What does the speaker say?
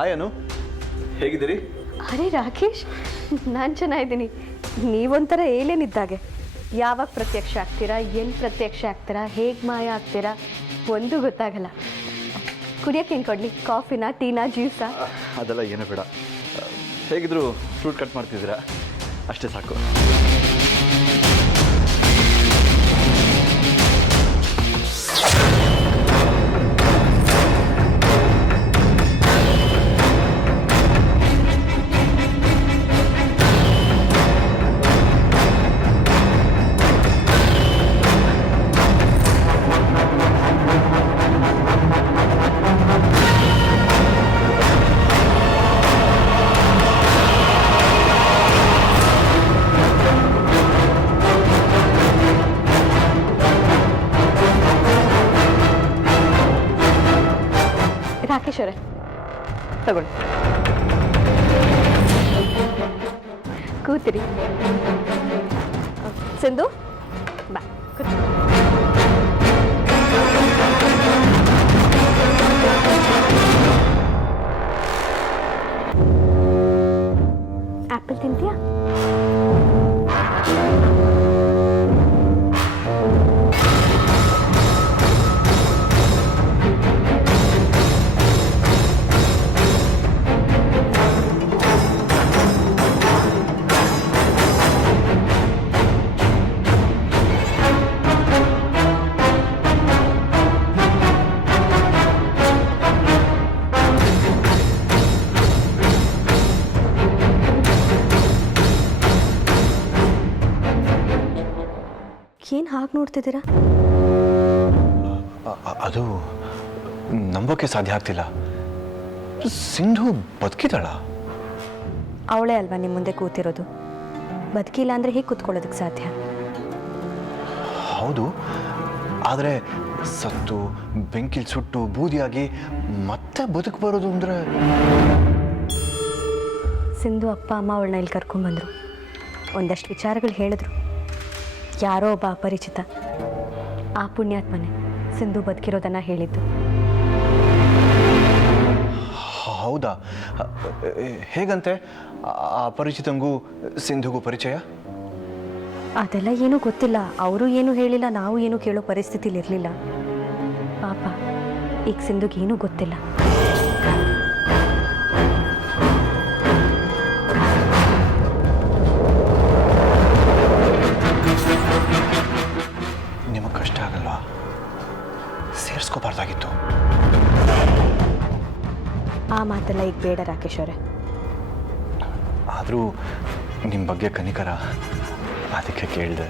Hi ಅನು, ಹೇಗಿದ್ದೀರಿ? ಅರೆ ರಾಕೇಶ್, ನಾನು ಚೆನ್ನಾಗಿದ್ದೀನಿ. ನೀವೊಂಥರ ಏಲೇನಿದ್ದಾಗೆ. ಯಾವಾಗ ಪ್ರತ್ಯಕ್ಷ ಆಗ್ತೀರಾ, ಎಲ್ಲಿ ಪ್ರತ್ಯಕ್ಷ ಆಗ್ತೀರಾ, ಹೇಗೆ ಮಾಯ ಆಗ್ತೀರಾ, ಒಂದು ಗೊತ್ತಾಗಲ್ಲ. ಕುಡಿಯೋಕೆ ಏನು ಕೊಡಲಿ? ಕಾಫಿನಾ, ಟೀನಾ, ಜ್ಯೂಸಾ? ಅದೆಲ್ಲ ಏನೂ ಬೇಡ. ಹೇಗಿದ್ರು ಫ್ರೂಟ್ ಕಟ್ ಮಾಡ್ತಿದ್ದೀರಾ, ಅಷ್ಟೇ ಸಾಕು. ರಾಕೇಶ್ ಅವರೇ ತಗೊಳ್ಳಿ, ಕೂತಿರಿ. ಸಿಂಧು ಬಾ, ಕೂತಿ. ಆ್ಯಪಲ್ ತಿಂತೀಯಾ? ಏನು ಹಾಗೆ ನೋಡ್ತಿದ್ದೀರಾ? ಅದು ನಂಬೋಕೆ ಸಾಧ್ಯ ಆಗ್ತಿಲ್ಲ. ಸಿಂಧು ಬದುಕಿದಾಳ? ಅವಳೇ ಅಲ್ವಾ ನಿಮ್ಮ ಮುಂದೆ ಕೂತಿರೋದು. ಬದುಕಿಲ್ಲ ಅಂದರೆ ಹೇಗೆ ಕೂತ್ಕೊಳ್ಳೋದಕ್ಕೆ ಸಾಧ್ಯ? ಹೌದು, ಆದರೆ ಸತ್ತು ಬೆಂಕಿಲ್ ಸುಟ್ಟು ಬೂದಿಯಾಗಿ ಮತ್ತೆ ಬದುಕು ಬರೋದು ಅಂದರೆ? ಸಿಂಧು ಅಪ್ಪ ಅಮ್ಮ ಅವಳನ್ನ ಇಲ್ಲಿ ಕರ್ಕೊಂಡ್ಬಂದರು. ಒಂದಷ್ಟು ವಿಚಾರಗಳು ಹೇಳಿದ್ರು. ಯಾರೋ ಒಬ್ಬ ಅಪರಿಚಿತ, ಆ ಪುಣ್ಯಾತ್ಮನೆ ಸಿಂಧು ಬದುಕಿರೋದನ್ನು ಹೇಳಿದ್ದು. ಹೌದಾ? ಹೇಗಂತೆ? ಆ ಅಪರಿಚಿತಂಗೂ ಸಿಂಧುಗೂ ಪರಿಚಯ? ಅದೆಲ್ಲ ಏನೂ ಗೊತ್ತಿಲ್ಲ. ಅವರು ಏನೂ ಹೇಳಿಲ್ಲ, ನಾವು ಏನೂ ಕೇಳೋ ಪರಿಸ್ಥಿತಿಲಿ ಇರಲಿಲ್ಲ. ಪಾಪ ಈಗ ಸಿಂಧುಗೆ ಏನೂ ಗೊತ್ತಿಲ್ಲ. ನಿಮಗೆ ಕಷ್ಟ ಆಗಲ್ವಾ? ಸೇರಿಸ್ಕೋಬಾರ್ದಾಗಿತ್ತು. ಆ ಮಾತೆಲ್ಲ ಈಗ ಬೇಡ ರಾಕೇಶ್ ಅವರೇ. ಆದರೂ ನಿಮ್ಮ ಬಗ್ಗೆ ಕನಿಕರ, ಅದಕ್ಕೆ ಕೇಳಿದೆ.